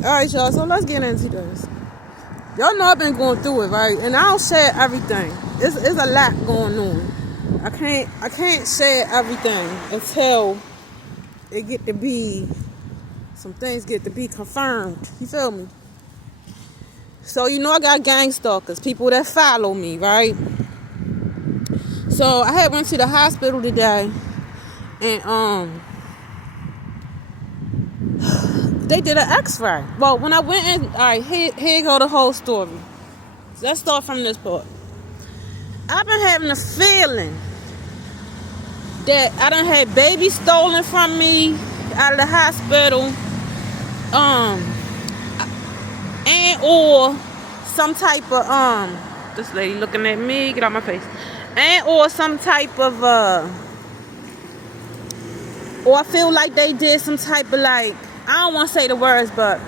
Alright, y'all, so let's get into this. Y'all know I've been going through it, right? And I don't share everything. It's a lot going on. I can't share everything until some things get to be confirmed. You feel me? So I got gang stalkers, people that follow me, right? So I had went to the hospital today, and they did an X-ray. Well, when I went in, all right, here go the whole story. Let's start from this part. I've been having a feeling that I done had babies stolen from me out of the hospital, and or some type of this lady looking at me, get out my face, and or some type of or I feel like they did some type of, like, I don't want to say the words, but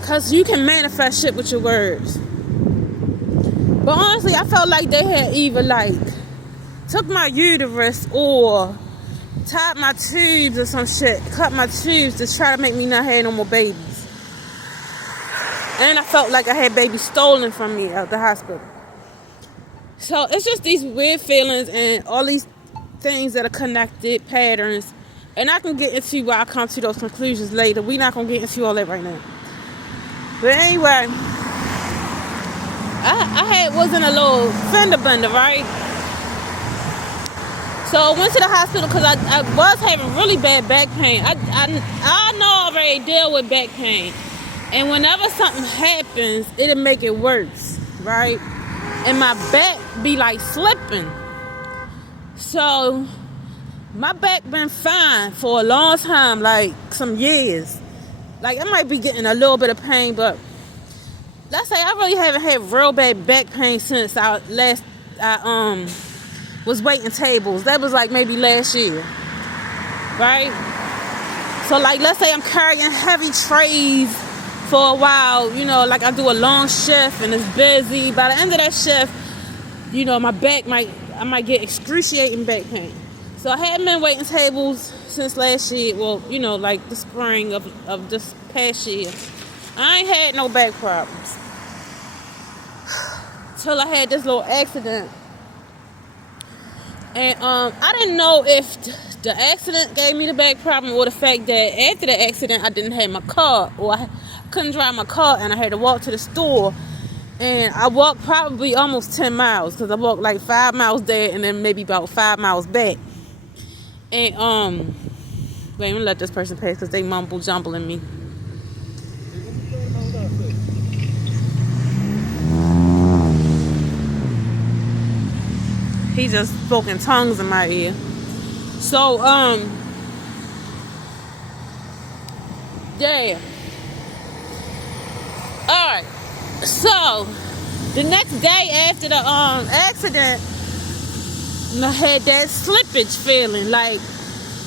because you can manifest shit with your words. But honestly, I felt like they had either, like, took my uterus or tied my tubes or some shit, cut my tubes to try to make me not have no more babies. And I felt like I had babies stolen from me at the hospital. So it's just these weird feelings and all these things that are connected, patterns. And I can get into why I come to those conclusions later. We're not going to get into all that right now. But anyway, I was in a little fender bender, right? So I went to the hospital because I was having really bad back pain. I know I already deal with back pain. And whenever something happens, it'll make it worse, right? And my back be like slipping. So my back been fine for a long time, like some years. Like I might be getting a little bit of pain, but let's say I really haven't had real bad back pain since I was waiting tables. That was like maybe last year, right? So like let's say I'm carrying heavy trays for a while, like I do a long shift and it's busy. By the end of that shift, my back I might get excruciating back pain. So I hadn't been waiting tables since last year. Well, like the spring of this past year. I ain't had no back problems till I had this little accident. And I didn't know if the accident gave me the back problem or the fact that after the accident I didn't have my car, or I couldn't drive my car and I had to walk to the store. And I walked probably almost 10 miles because I walked like 5 miles there and then maybe about 5 miles back. And wait, I'm gonna let this person pass because they mumble jumbling me. He just spoke in tongues in my ear. So yeah. Alright. So the next day after the accident, I had that slippage feeling. Like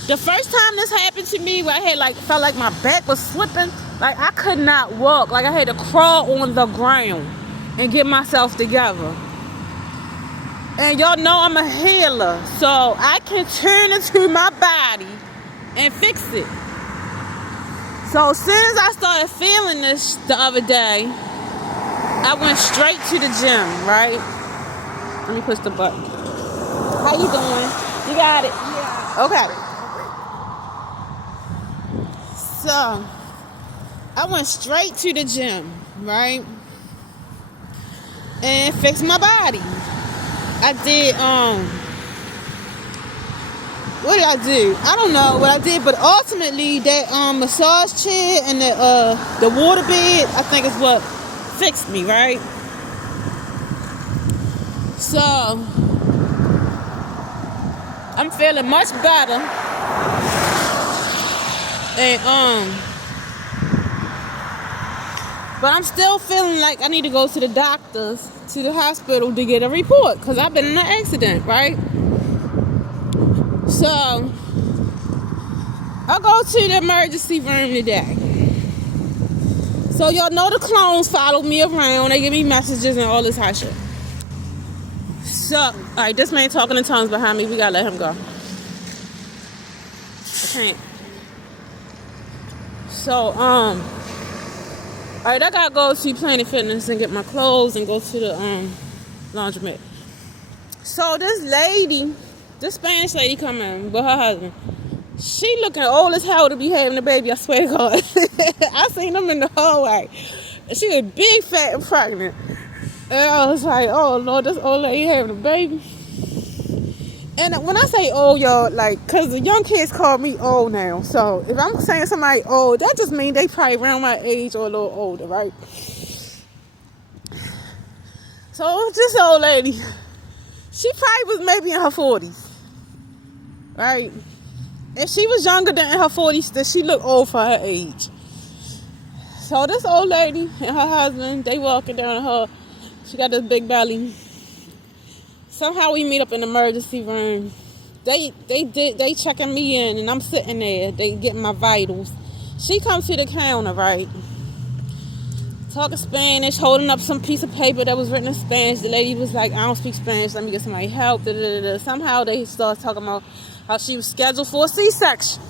the first time this happened to me, where I had felt like my back was slipping, like I could not walk, like I had to crawl on the ground and get myself together. And y'all know I'm a healer, so I can turn into my body and fix it. So as soon as I started feeling this the other day, I went straight to the gym, right? Let me push the button. How you doing? You got it? Yeah. Okay. So, I went straight to the gym, right? And fixed my body. I did, what did I do? I don't know what I did, but ultimately that massage chair and the water bed, I think is what fixed me, right? So I'm feeling much better. And but I'm still feeling like I need to go to the doctors, to the hospital to get a report because I've been in an accident, right? So I go to the emergency room today. So y'all know the clones follow me around. They give me messages and all this hot shit. So, alright, this man talking in tongues behind me. We gotta let him go. I can't. So, alright, I gotta go to Planet Fitness and get my clothes and go to the laundromat. So this Spanish lady coming with her husband. She looking old as hell to be having a baby, I swear to God. I seen them in the hallway. She was big, fat, and pregnant. And I was like, oh Lord, this old lady having a baby. And when I say old, y'all, like, because the young kids call me old now. So if I'm saying somebody old, that just means they probably around my age or a little older, right? So this old lady, she probably was maybe in her 40s, right? If she was younger than in her 40s, then she looked old for her age. So this old lady and her husband, they walking down her. She got this big belly. Somehow we meet up in the emergency room. They checking me in, and I'm sitting there. They getting my vitals. She comes to the counter, right? Talking Spanish, holding up some piece of paper that was written in Spanish. The lady was like, I don't speak Spanish. Let me get somebody help. Da, da, da, da. Somehow they started talking about how she was scheduled for a C-section.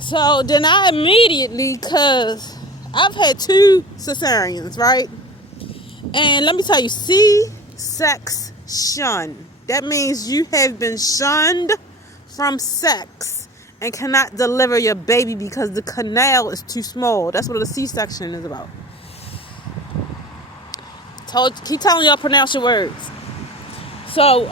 So then I immediately, because I've had 2 cesareans, right? And let me tell you, C-section. That means you have been shunned from sex and cannot deliver your baby because the canal is too small. That's what a C-section is about. Keep telling y'all pronounce your words. So,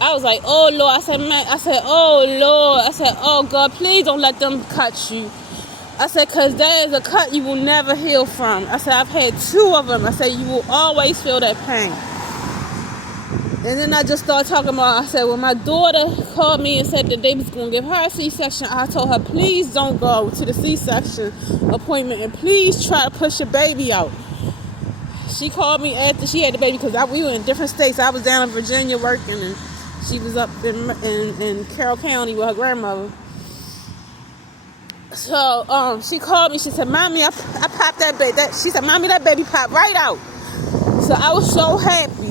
I was like, oh Lord. Oh Lord. I said, oh God, please don't let them cut you. I said, because that is a cut you will never heal from. I said, I've had 2 of them. I said, you will always feel that pain. And then I just started talking about, I said, when my daughter called me and said that they was going to give her a C-section, I told her, please don't go to the C-section appointment and please try to push your baby out. She called me after she had the baby because we were in different states. I was down in Virginia working and she was up in Carroll County with her grandmother. So she called me. She said, Mommy, I popped that baby. She said, Mommy, that baby popped right out. So I was so happy.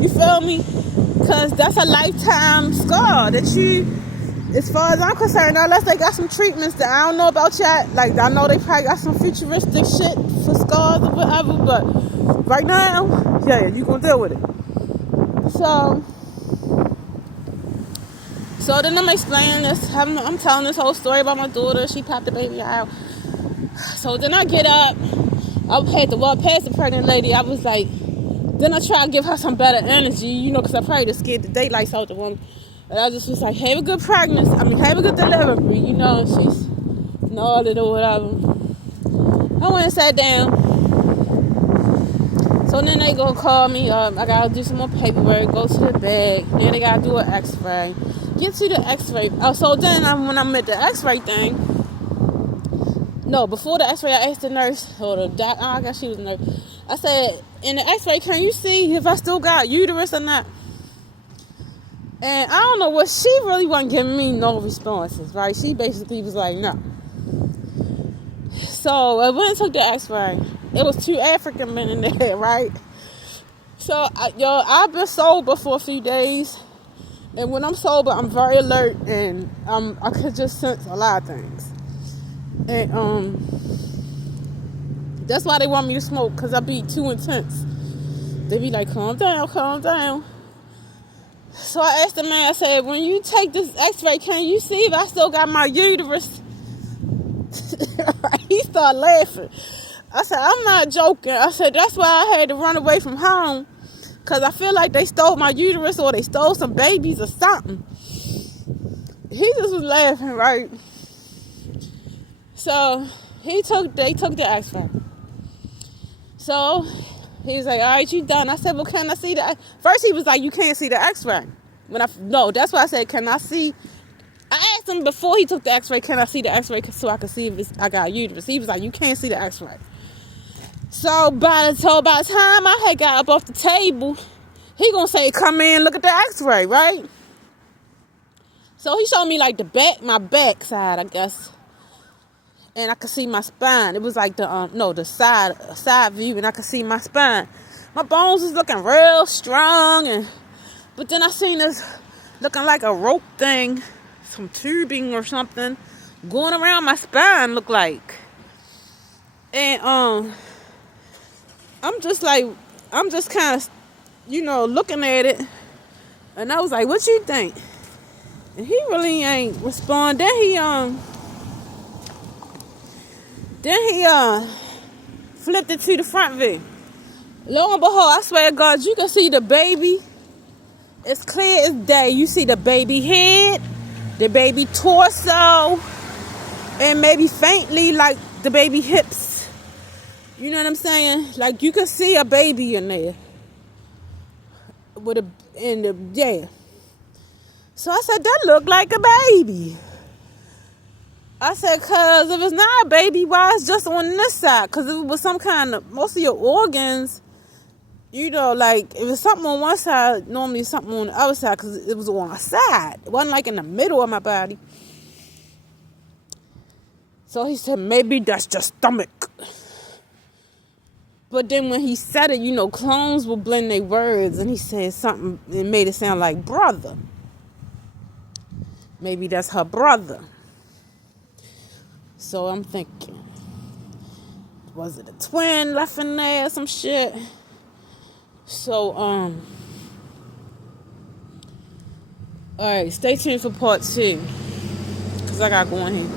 You feel me? Because that's a lifetime scar that you, as far as I'm concerned, unless they got some treatments that I don't know about yet. Like, I know they probably got some futuristic shit for scars or whatever. But right now, yeah, you going to deal with it. So then I'm explaining this. I'm telling this whole story about my daughter. She popped the baby out. So then I get up. I had to walk past the pregnant lady. I was like, then I try to give her some better energy, because I probably just scared the daylights out the woman. And I just was like, have a good pregnancy. Have a good delivery. She's nodded or whatever. I went and sat down. So then they gonna call me up. I gotta do some more paperwork. Go to the bag. Then they gotta do an X-ray. Get to the X-ray. So then when I'm at the X-ray thing, no, before the X-ray, I asked the nurse or the doctor. I guess she was a nurse. I said, in the X-ray, can you see if I still got uterus or not? And I don't know what, she really wasn't giving me no responses, right? She basically was like, no. So I went and took the X-ray. It was 2 African men in there, right? So I've been sober for a few days. And when I'm sober, I'm very alert and I could just sense a lot of things. And that's why they want me to smoke, because I be too intense. They be like, calm down, calm down. So I asked the man, I said, when you take this X-ray, can you see if I still got my uterus? He started laughing. I said, I'm not joking. I said, that's why I had to run away from home, because I feel like they stole my uterus or they stole some babies or something. He just was laughing, right? So they took the X-ray. So he was like, all right, you done. I said, well, can I see the... First he was like, you can't see the X-ray. No, that's why I said, can I see... I asked him before he took the X-ray, can I see the X-ray so I can see if I got a uterus. He was like, you can't see the X-ray. So by the time I had got up off the table, he gonna say, come in, look at the X-ray, right? So he showed me like my back side, I guess. And I could see my spine. It was like the side view, and I could see my spine. My bones was looking real strong, but then I seen this looking like a rope thing, some tubing or something, going around my spine look like. And I'm just like, I'm just kind of, looking at it. And I was like, what you think? And he really ain't respond. Then he flipped it to the front view. Lo and behold, I swear to God, you can see the baby. It's clear as day. You see the baby head, the baby torso, and maybe faintly like the baby hips. You know what I'm saying? Like you can see a baby in there. Yeah. So I said, that looked like a baby. I said, cause if it's not a baby, why it's just on this side? Cause if it was some kind of, most of your organs, like if it's something on one side, normally it's something on the other side, cause it was on a side. It wasn't like in the middle of my body. So he said, maybe that's just stomach. But then when he said it, clones will blend their words, and he said something, it made it sound like brother. Maybe that's her brother. So I'm thinking, was it a twin left in there or some shit? So, all right, stay tuned for part 2, because I got going here.